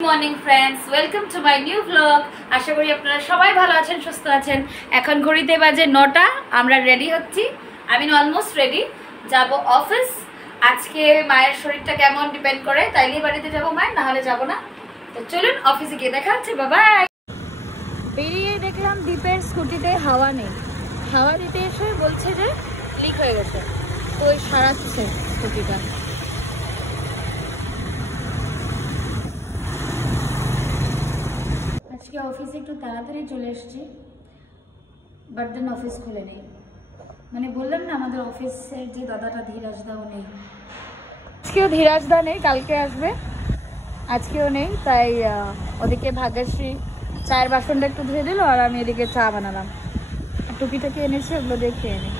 Morning friends, welcome to my new blog. আশা করি আপনারা সবাই ভালো আছেন, সুস্থ আছেন। এখন ঘড়িতে বাজে 9টা, আমরা রেডি হচ্ছি। আমি অলমোস্ট রেডি, যাব অফিস। আজকে মায়ের শরীরটা কেমন ডিপেন্ড করে, তাইলে বাড়িতে যাবো মায়ের, না হলে যাবো না। তো চলুন অফিসে গিয়ে দেখা হচ্ছে, বাই। বেরিয়ে দেখলাম দীপের স্কুটিতে হাওয়া নেই। হাওয়া দিতে এসে বলছে যে লিক হয়ে গেছে, তো ওই সারাচ্ছে স্কুটিটা। আজকে অফিসে একটু তাড়াতাড়ি চলে এসেছি, বাট দেন অফিস খুলে নেই। মানে বললাম না, আমাদের অফিসের যে দাদাটা ধীরাজদাও নেই। আজকেও ধীরাজদা নেই, কালকে আসবে, আজকেও নেই। তাই ওদিকে ভাগ্যশ্রী চায়ের বাসনটা একটু ধুয়ে দিল, আর আমি এদিকে চা বানালাম। টুকিটাকি এনেছি, ওগুলো দিয়ে খেয়ে নিই।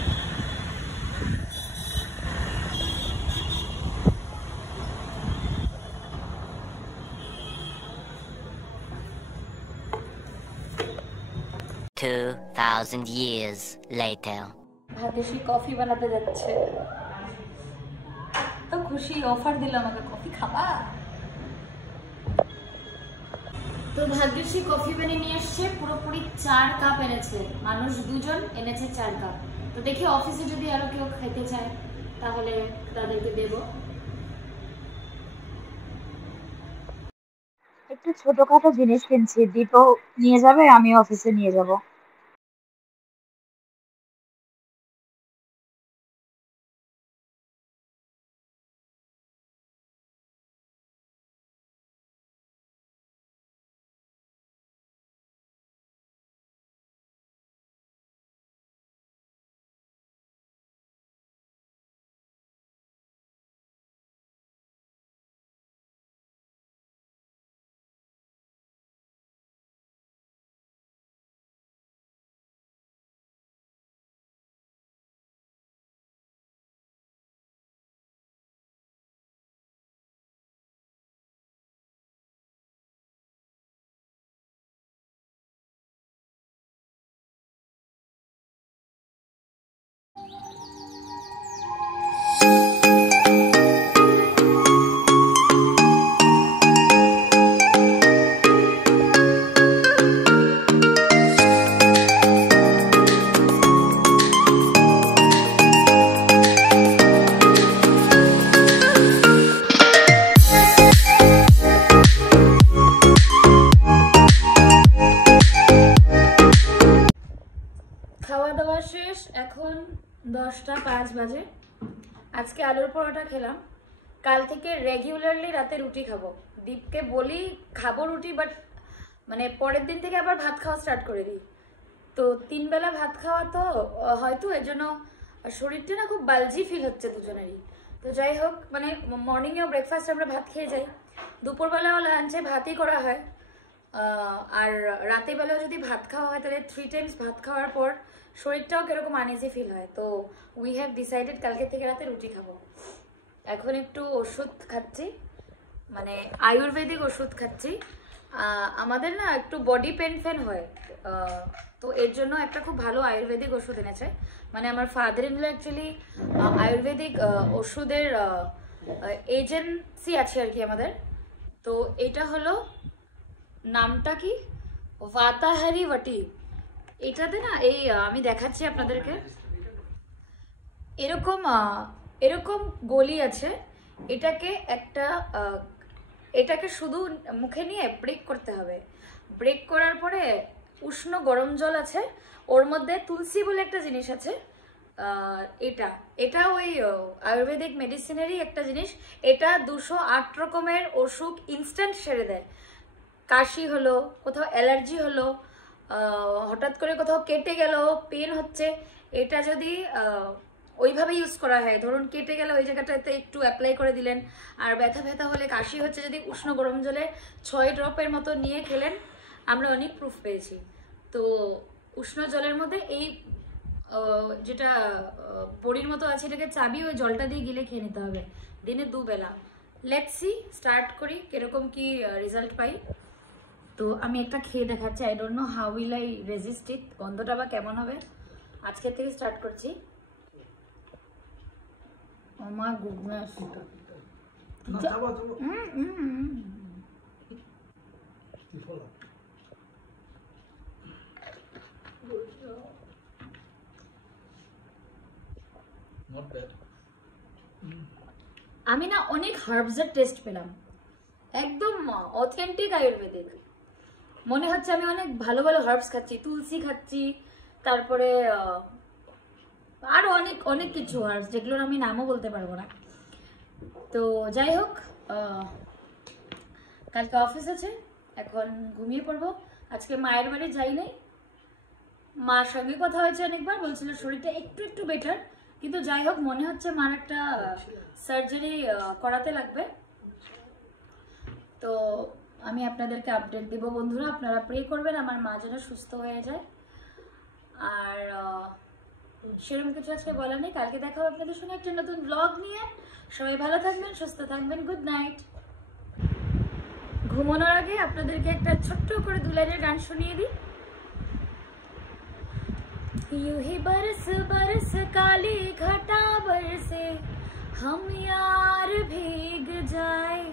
years later. ভাগ্যশ্রী কফি বানাতে যাচ্ছে, তো খুশি, অফার দিল আমাকে, কফি খাবা? তো ভাগ্যশ্রী কফি বানিয়ে নিয়ে এসছে, পুরোপুরি 4 কাপ এনেছে। মানুষ 2 জন, এনেছে 4 কাপ। তো দেখি অফিসে যদি আরো কেউ খেতে চায় তাহলে তাদেরকে দেব। একটু ছোটখাটো জিনিস কিনছি, দীপও নিয়ে যাবে, আমি অফিসে নিয়ে যাব। খাওয়া দাওয়া শেষ, এখন 10টা 5 বাজে। আজকে আলুর পরোটা খেলাম। কাল থেকে রেগুলারলি রাতে রুটি খাবো। দীপকে বলি খাবো রুটি, বাট মানে পরের দিন থেকে আবার ভাত খাওয়া স্টার্ট করে দিই। তো 3 বেলা ভাত খাওয়া, তো হয়তো এর জন্য শরীরটা না খুব বালজি ফিল হচ্ছে দুজনেরই। তো যাই হোক, মানে মর্নিংয়েও ব্রেকফাস্ট আমরা ভাত খেয়ে যাই, দুপুরবেলাও লাঞ্চে ভাতই করা হয়, আর রাতের বেলাও যদি ভাত খাওয়া হয় তাহলে 3 টাইমস ভাত খাওয়ার পর শরীরটাও কিরকম আনইজি ফিল হয়। তো উই হ্যাভ ডিসাইডেড কালকে থেকে রাতে রুটি খাবো। এখন একটু ওষুধ খাচ্ছি, মানে আয়ুর্বেদিক ওষুধ খাচ্ছি। আমাদের না একটু বডি পেন ফেন হয়, তো এর জন্য একটা খুব ভালো আয়ুর্বেদিক ওষুধ এনেছে। মানে আমার father in law actually ayurvedic ওষুধের এজেন্সি আছে আর কি আমাদের। তো এটা হলো, নামটা কি, ভাতাহারি ওয়াটি। এটাতে না এই আমি দেখাচ্ছি আপনাদেরকে, এরকম এরকম গলি আছে। এটাকে শুধু মুখে নিয়ে ব্রেক করতে হবে। ব্রেক করার পরে উষ্ণ গরম জল আছে, ওর মধ্যে তুলসী বলে একটা জিনিস আছে। এটা ওই আয়ুর্বেদিক মেডিসিনেরই একটা জিনিস। এটা 208 রকমের অসুখ ইনস্ট্যান্ট সেরে দেয়। কাশি হলো, কোথাও অ্যালার্জি হলো, হঠাৎ করে কোথাও কেটে গেল, পেন হচ্ছে, এটা যদি ওইভাবে ইউজ করা হয়, ধরুন কেটে গেলে ওই জায়গাটাতে একটু অ্যাপ্লাই করে দিলেন, আর ব্যথা ব্যথা হলে, কাশি হচ্ছে, যদি উষ্ণ গরম জলে 6 ড্রপের মতো নিয়ে খেলেন, আমরা অনেক প্রুফ পেয়েছি। তো উষ্ণ জলের মধ্যে এই যেটা বড়ির মতো আছে, এটাকে চাবি ওই জলটা দিয়ে গিলে খেয়ে নিতে হবে দিনে 2 বেলা। লেটস সি, স্টার্ট করি কিরকম কি রেজাল্ট পাই। তো আমি একটা খেয়ে দেখাচ্ছি, I don't know how will I resist it, গন্ধটা বা কেমন হবে। আজকের থেকে স্টার্ট করছি। ও Oh my goodness. Not bad. আমি না অনেক হার্বসের টেস্ট পেলাম, একদম অথেন্টিক আয়ুর্বেদিক। মনে হচ্ছে আমি অনেক ভালো ভালো হার্বস খাচ্ছি, তুলসী খাচ্ছি, তারপরে আরো অনেক অনেক কিছু হার্বস যেগুলোর আমি নামও বলতে পারবো না। তো যাই হোক, কালকে অফিস আছে, এখন ঘুমিয়ে পড়বো। আজকে মায়ের বাড়ি যাই নাই, মার সঙ্গে কথা হয়েছে অনেকবার, বলছিল শরীরটা একটু একটু বেটার, কিন্তু যাই হোক মনে হচ্ছে মার একটা সার্জারি করাতে লাগবে। তো আমি আপনাদেরকে আপডেট দিব বন্ধুরা, আপনারা প্রে করবেন আমার মা যেন সুস্থ হয়ে যায়। আর সেরকম কিছু আজকে বলা নেই, কালকে দেখা হবে আপনাদের সঙ্গে একটা নতুন ব্লগ নিয়ে। সবাই ভালো থাকবেন, সুস্থ থাকবেন, গুড নাইট। ঘুমানোর আগে আপনাদেরকে একটা ছোট্ট করে 2 লাইনের গান শুনিয়ে দিই। यूं ही बरस बरस काली घटा बरसे, हम यार भीग जाए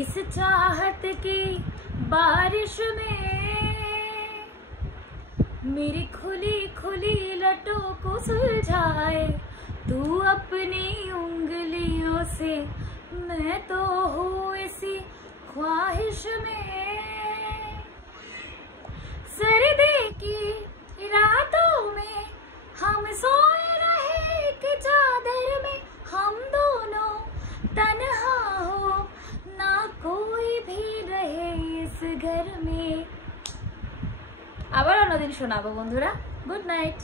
इस चाहत की बारिश में। मेरी खुली खुली लटों को सुलझाए तू अपनी उंगलियों से, मैं तो हूँ इसी ख्वाहिश में। सर्दी की रातों में हम सोए रहे एक चादर में, हम दोनों तन्हा हो ना कोई भी रहे इस घर में। আবার অন্যদিন শোনাবো বন্ধুরা, গুড নাইট।